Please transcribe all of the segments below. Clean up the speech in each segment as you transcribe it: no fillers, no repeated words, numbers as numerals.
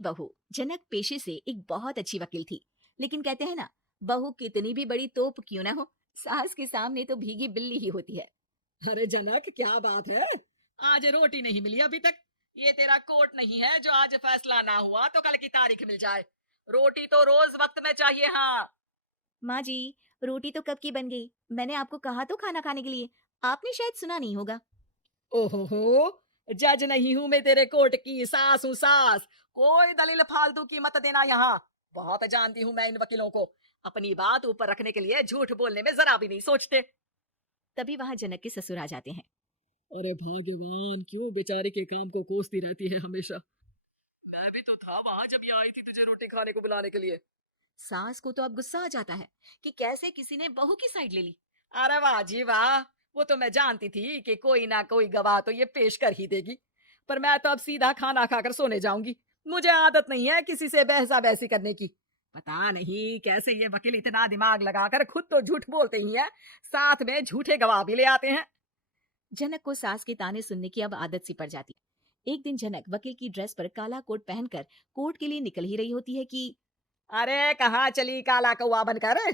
बहू। जनक पेशे से एक बहुत अच्छी वकील थी, लेकिन कहते हैं ना, बहू कितनी भी बड़ी तोप क्यों ना हो, सास के सामने तो भीगी बिल्ली ही होती है। अरे जनक, क्या बात है? आज रोटी नहीं मिली अभी तक। ये तेरा कोर्ट नहीं है जो आज फैसला ना हुआ तो कल की तारीख मिल जाए। रोटी तो रोज वक्त में चाहिए। हाँ। माँ जी, रोटी तो कब की बन गई। मैंने आपको कहा तो खाना खाने के लिए, आपने शायद सुना नहीं होगा। ओहो हो, जज नहीं हूं मैं तेरे कोर्ट की, सास हूं सास। कोई दलील फालतू की मत देना यहाँ। बहुत जानती हूँ मैं इन वकीलों को। अपनी बात ऊपर रखने के लिए झूठ बोलने में जरा भी नहीं सोचते। तभी वहां जनक के ससुर आ जाते हैं। अरे भगवान, क्यों बेचारे के काम को कोसती रहती है हमेशा। मैं भी तो था वहां जब ये आई थी तुझे रोटी खाने को बुलाने के लिए। सास को तो अब गुस्सा आ जाता है कि कैसे किसी ने बहू की साइड ले ली। अरे वाह जी वाह। वो तो मैं जानती थी कि कोई ना कोई गवाह तो ये पेश कर ही देगी। पर मैं तो अब सीधा खाना खाकर सोने जाऊंगी। मुझे आदत नहीं है किसी से बहसा बहसी करने की। पता नहीं कैसे ये वकील इतना दिमाग लगाकर खुद तो झूठ बोलते ही हैं, साथ में झूठे गवाह भी ले आते हैं। जनक को सास के ताने सुनने की अब आदत सी पड़ जाती। एक दिन जनक वकील की ड्रेस पर काला कोट पहनकर कोर्ट के लिए निकल ही रही होती है कि अरे कहाँ चली काला कौवा बनकर?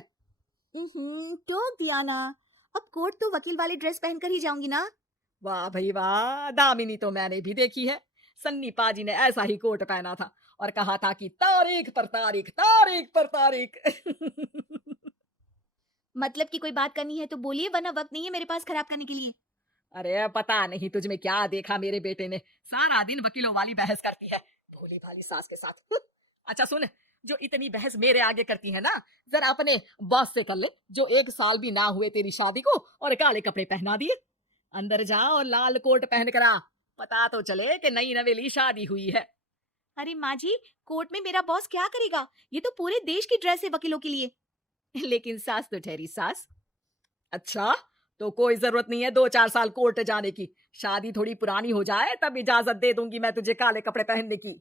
टोक दिया ना। अब कोर्ट तो वकील वाली ड्रेस पहनकर ही जाऊंगी ना। वाह भाई वाह, दामिनी तो मैंने भी देखी है। सन्नी पाजी ने ऐसा ही कोट पहना था और कहा था कि तारीख पर तारीख, तारीख पर तारीख। मतलब की कोई बात करनी है तो बोलिए, वरना वक्त नहीं है मेरे पास खराब करने के लिए। अरे पता नहीं तुझ में क्या देखा मेरे बेटे ने, सारा दिन वकीलों वाली बहस करती है, भोली भाली सास के साथ। अच्छा सुन, जो इतनी बहस मेरे आगे करती है ना, जरा अपने बॉस से कर ले, जो 1 साल भी ना हुए तेरी शादी को और काले कपड़े पहना दिए। अंदर जा और लाल कोट पहन कर आ, पता तो चले कि नई नवेली शादी हुई है। अरे माँ जी, कोर्ट में मेरा बॉस क्या करेगा, ये तो पूरे देश की ड्रेस है वकीलों के लिए। लेकिन सास तो ठहरी सास। अच्छा, तो कोई जरूरत नहीं है 2-4 साल कोर्ट जाने की। शादी थोड़ी पुरानी हो जाए तब इजाजत दे दूंगी मैं तुझे काले कपड़े पहनने की।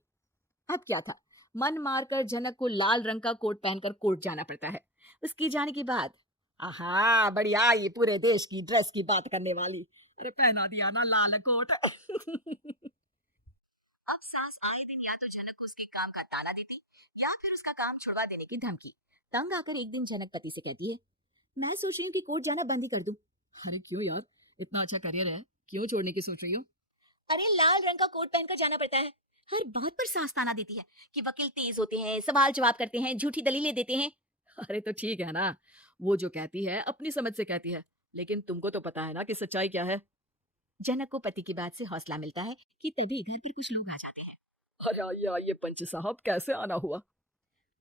अब क्या था, मन मारकर जनक को लाल रंग का कोट पहनकर कोर्ट जाना पड़ता है। उसके जाने के बाद आहा बढ़िया, ये पूरे देश की ड्रेस की बात करने वाली। अरे पहना दिया ना लाल कोट। अब सास आए दिन या तो जनक को उसके काम का ताना देती, या फिर उसका काम छुड़वा देने की धमकी। तंग आकर एक दिन जनक पति से कहती है, मैं सोच रही हूँ कि कोर्ट जाना बंद ही कर दूं। अरे क्यों यार, इतना अच्छा करियर है, क्यों छोड़ने की सोच रही हो? अरे लाल रंग का कोट पहनकर जाना पड़ता है। हर बात पर सास ताना देती है कि वकील तेज होते हैं, सवाल जवाब करते हैं, झूठी दलीलें देते हैं। अरे तो ठीक है ना, वो जो कहती है अपनी समझ से कहती है, लेकिन तुमको तो पता है ना कि सच्चाई क्या है। जनक को पति की बात से हौसला मिलता है कि तभी घर पर कुछ लोग आ जाते हैं। अरे आइए आइए पंच साहब, कैसे आना हुआ?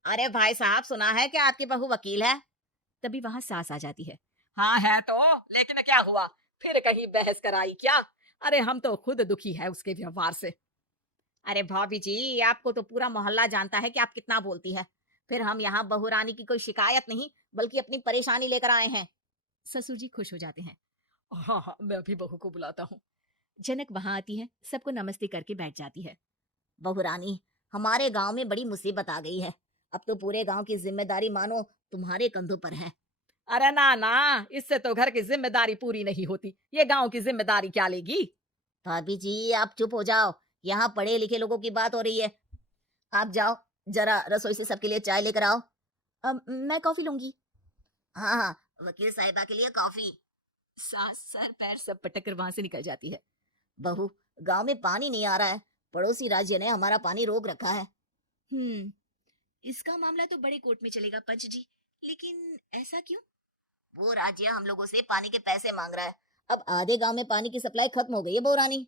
अरे भाई साहब, सुना है कि आपकी बहू वकील है। तभी वहां सास आ जाती है। हाँ है तो, लेकिन क्या हुआ? फिर कहीं बहस कराई क्या? अरे हम तो खुद दुखी है उसके व्यवहार से। अरे भाभी जी, आपको तो पूरा मोहल्ला जानता है कि आप कितना बोलती है। फिर हम यहाँ बहू रानी की कोई शिकायत नहीं, बल्कि अपनी परेशानी लेकर आए हैं। ससुर जी खुश हो जाते हैं। हाँ हाँ, मैं अभी बहू को बुलाता हूँ। जनक वहां आती है, सबको नमस्ते करके बैठ जाती है। बहू रानी, हमारे गांव में बड़ी मुसीबत आ गई है। अब तो पूरे गांव की जिम्मेदारी मानो तुम्हारे कंधों पर है। अरे ना ना, इससे तो घर की जिम्मेदारी पूरी नहीं होती, ये गांव की जिम्मेदारी क्या लेगी? भाभी जी, आप चुप हो जाओ। यहाँ पढ़े लिखे लोगों की बात हो रही है। आप जाओ, जरा रसोई से सबके लिए चाय लेकर आओ। मैं कॉफी लूंगी। हाँ हाँ, वकील साहिबा के लिए कॉफी। सास सर पैर सब पटक कर वहां से निकल जाती है। बहू, गांव में पानी नहीं आ रहा है। पड़ोसी राज्य ने हमारा पानी रोक रखा है। इसका मामला तो बड़े कोर्ट में चलेगा पंच जी, लेकिन ऐसा क्यों? वो राज्य हम लोगों से पानी के पैसे मांग रहा है। अब आधे गांव में पानी की सप्लाई खत्म हो गई है बोरानी।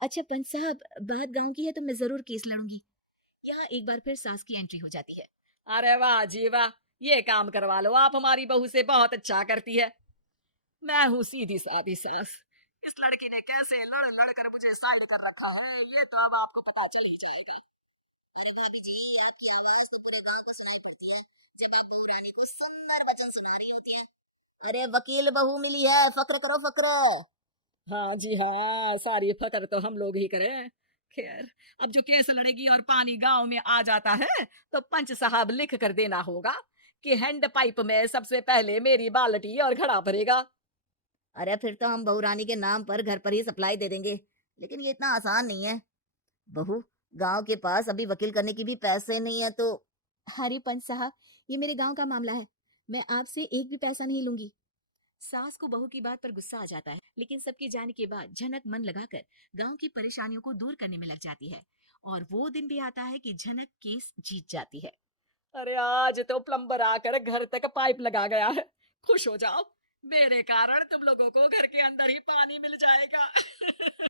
अच्छा पंच साहब, बात गांव की है तो मैं जरूर केस लड़ूंगी। यहाँ एक बार फिर सास की एंट्री हो जाती है। अरे वाह जी वाह, ये काम करवा लो आप हमारी बहू से, बहुत अच्छा करती है। मैं हूँ सीधी सादी सास। इस लड़की ने कैसे लड़ लड़ कर मुझे साइड कर रखा है, ये तो अब आपको पता चल ही जाएगा। अरे भाभी जी, आपकी आवाज तो पूरे गांव को सुनाई पड़ती है जब आप बहू रानी को सुंदर वचन सुना रही होती है। अरे वकील बहू मिली है, फक्र करो फक्र। हाँ जी हाँ, सारी फकर तो हम लोग ही करें। खैर, अब जो केस लड़ेगी और पानी गांव में आ जाता है तो पंच साहब लिख कर देना होगा कि हैंड पाइप में सबसे पहले मेरी बाल्टी और घड़ा भरेगा। अरे फिर तो हम बहू रानी के नाम पर घर पर ही सप्लाई दे देंगे, लेकिन ये इतना आसान नहीं है। बहू, गांव के पास अभी वकील करने की भी पैसे नहीं है तो। अरे पंच साहब, ये मेरे गांव का मामला है, मैं आपसे एक भी पैसा नहीं लूंगी। सास को बहू की बात पर गुस्सा आ जाता है, लेकिन सबके जाने के बाद झनक मन लगाकर गांव की परेशानियों को दूर करने में लग जाती है। और वो दिन भी आता है कि झनक केस जीत जाती है। अरे आज तो प्लम्बर आकर घर तक पाइप लगा गया है। खुश हो जाओ, मेरे कारण तुम लोगों को घर के अंदर ही पानी मिल जाएगा।